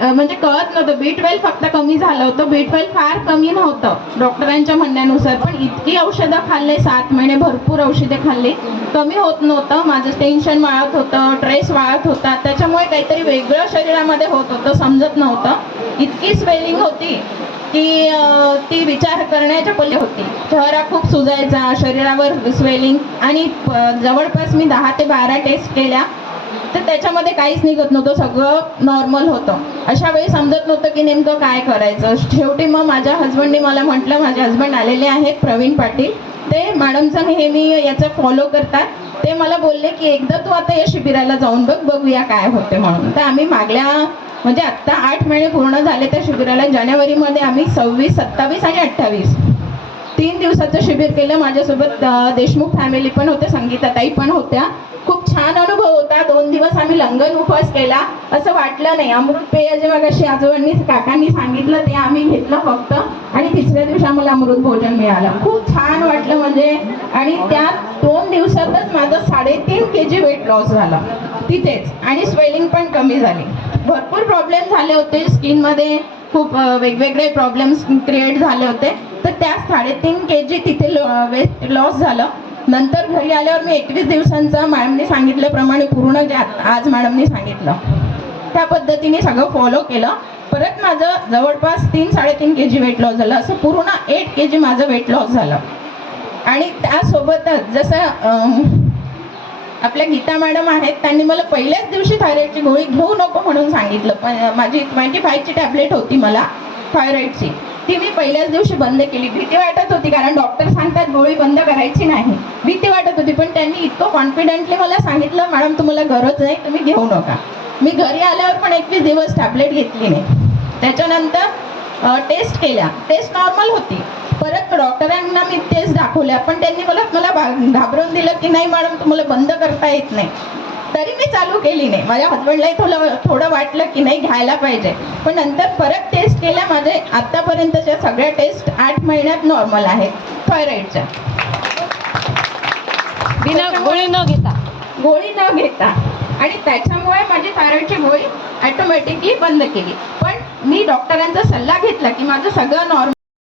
म्हणजे कळत नव्हतं. B12 फक्त कमी झालं होतं. B12 फार कमी नव्हतं डॉक्टरांच्या म्हणण्यानुसार, पण इतकी औषधं खाल्ले, 7 महिने भरपूर औषधे खाल्ली, कमी होत नव्हतं. माझं टेन्शन वाढत होतं, स्ट्रेस वाढत होता, त्याच्यामुळे काहीतरी वेगळं शरीरामध्ये होत होतं, समजत नव्हतं. इतकी स्वेलिंग होती की ती विचार करण्याच्या पलीकडे होती. चेहरा खूप सुजायचा, शरीरावर स्वेलिंग, आणि जवळपास मी 10 ते 12 टेस्ट केल्या, तर त्याच्यामध्ये काहीच निघत नव्हतं, सगळं नॉर्मल होतं. अशा वेळी समजत नव्हतं की नेमकं काय करायचं. शेवटी मग माझ्या हस्बंडने मला म्हटलं, माझे हस्बंड आलेले आहेत प्रवीण पाटील, ते मॅडमचं नेहमी याचं फॉलो करतात, ते मला बोलले की एकदा तू आता या शिबिराला जाऊन बघ, बघूया काय होते म्हणून. तर आम्ही मागल्या म्हणजे आत्ता 8 महिने पूर्ण झाले त्या शिबिराला. जानेवारीमध्ये आम्ही 26, 27 आणि 28 3 दिवसाचं शिबिर केलं. माझ्यासोबत देशमुख फॅमिली पण होते, संगीताताई पण होत्या. खूप छान अनुभव होता. 2 दिवस आम्ही लंगन उपवास केला, असं वाटलं नाही. अमृत पेय जे मगाशी आजोबांनी काकांनी सांगितलं ते आम्ही घेतलं फक्त, आणि तिसऱ्या दिवशी आम्हाला अमृत भोजन मिळालं. खूप छान वाटलं म्हणजे. आणि त्या 2 दिवसातच माझं 3.5 kg वेट लॉस झाला तिथेच, आणि स्वेलिंग पण कमी झाली. भरपूर प्रॉब्लेम झाले होते स्किनमध्ये, खूप वेगवेगळे प्रॉब्लेम्स क्रिएट झाले होते. तर त्या 3.5 kg तिथे वेट लॉस झालं. नंतर घरी आल्यावर मी 21 दिवसांचा मॅडमने सांगितल्याप्रमाणे पूर्ण जे आज मॅडमने सांगितलं त्या पद्धतीने सगळं फॉलो केलं. परत माझं जवळपास 3-3.5 kg वेट लॉस झालं. असं पूर्ण 8 kg माझं वेट लॉस झालं. आणि त्यासोबतच जसं आपल्या गीता मॅडम आहेत, त्यांनी मला पहिल्याच दिवशी थायरॉईडची गोळी घेऊ नको म्हणून सांगितलं. पण माझी 25ची टॅबलेट होती मला थायरॉईडची, ती मी पहिल्याच दिवशी बंद केली. भीती वाटत होती, कारण डॉक्टर सांगतात गोळी बंद करायची नाही, भीती वाटत होती. पण त्यांनी इतकं कॉन्फिडेंटली मला सांगितलं, मॅडम तुम्हाला गरज नाही, तुम्ही घेऊ नका. मी घरी आल्यावर पण 21 दिवस टॅबलेट घेतली नाही. त्याच्यानंतर टेस्ट केल्या, टेस्ट नॉर्मल होती. परत डॉक्टरांना मी टेस्ट दाखवल्या, पण त्यांनी मला घाबरवून दिलं की नाही मॅडम तुम्हाला बंद करता येत नाही. तरी मी चालू केली नाही. माझ्या हस्बंडलाही थोडं वाटलं की नाही घ्यायला पाहिजे. पण नंतर परत टेस्ट केल्या. माझे आत्तापर्यंतच्या सगळ्या टेस्ट 8 महिन्यात नॉर्मल आहेत थायरॉईडच्या, गोळी न घेता. आणि त्याच्यामुळे माझी थायरॉईडची गोळी ऑटोमॅटिकली बंद केली. पण मी डॉक्टरांचा सल्ला घेतला की माझं सगळं नॉर्मल